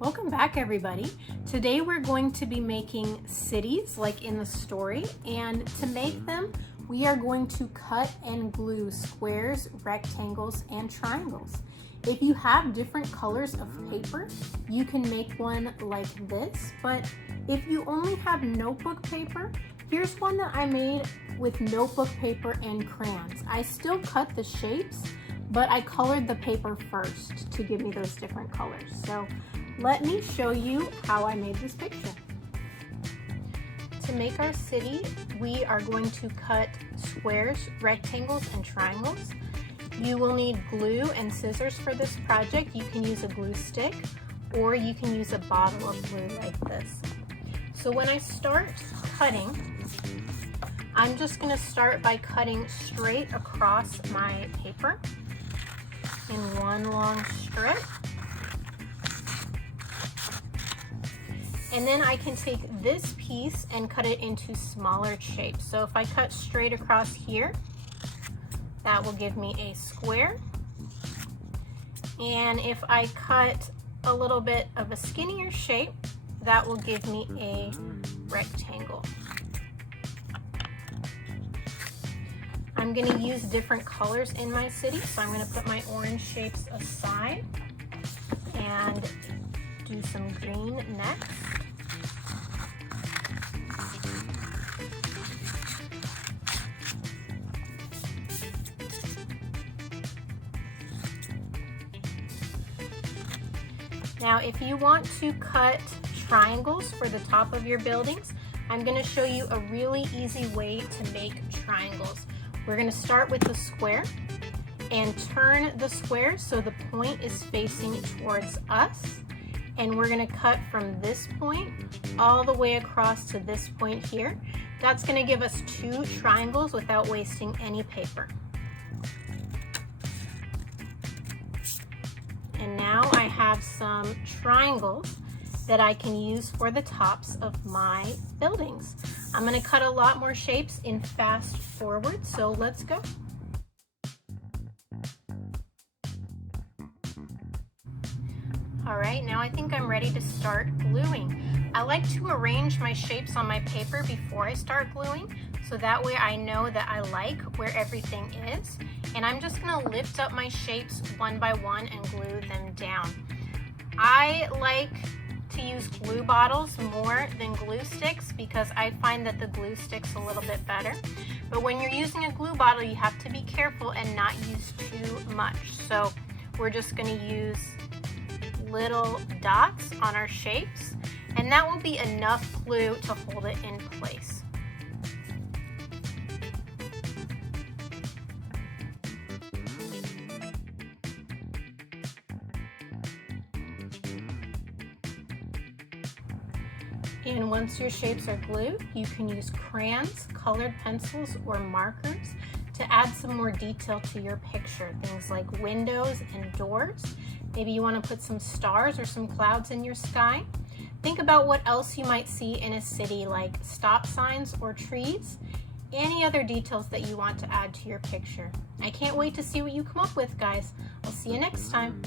Welcome back, everybody. Today we're going to be making cities like in the story, and to make them we are going to cut and glue squares, rectangles, and triangles. If you have different colors of paper, you can make one like this, but if you only have notebook paper, here's one that I made with notebook paper and crayons. I still cut the shapes, but I colored the paper first to give me those different colors. So let me show you how I made this picture. To make our city, we are going to cut squares, rectangles, and triangles. You will need glue and scissors for this project. You can use a glue stick or you can use a bottle of glue like this. So when I start cutting, I'm just going to start by cutting straight across my paper in one long strip. And then I can take this piece and cut it into smaller shapes. So if I cut straight across here, that will give me a square. And if I cut a little bit of a skinnier shape, that will give me a rectangle. I'm going to use different colors in my city, so I'm going to put my orange shapes aside and do some green next. Now, if you want to cut triangles for the top of your buildings, I'm going to show you a really easy way to make triangles. We're going to start with the square and turn the square so the point is facing towards us. And we're going to cut from this point all the way across to this point here. That's going to give us 2 triangles without wasting any paper. And now I have some triangles that I can use for the tops of my buildings. I'm going to cut a lot more shapes in fast forward, so let's go. All right, now I think I'm ready to start gluing. I like to arrange my shapes on my paper before I start gluing, so that way I know that I like where everything is. And I'm just gonna lift up my shapes one by one and glue them down. I like to use glue bottles more than glue sticks because I find that the glue stick's a little bit better. But when you're using a glue bottle, you have to be careful and not use too much. So we're just gonna use little dots on our shapes, and that will be enough glue to hold it in place. And once your shapes are glued, you can use crayons, colored pencils, or markers to add some more detail to your picture. Things like windows and doors. Maybe you want to put some stars or some clouds in your sky. Think about what else you might see in a city, like stop signs or trees. Any other details that you want to add to your picture. I can't wait to see what you come up with, guys. I'll see you next time.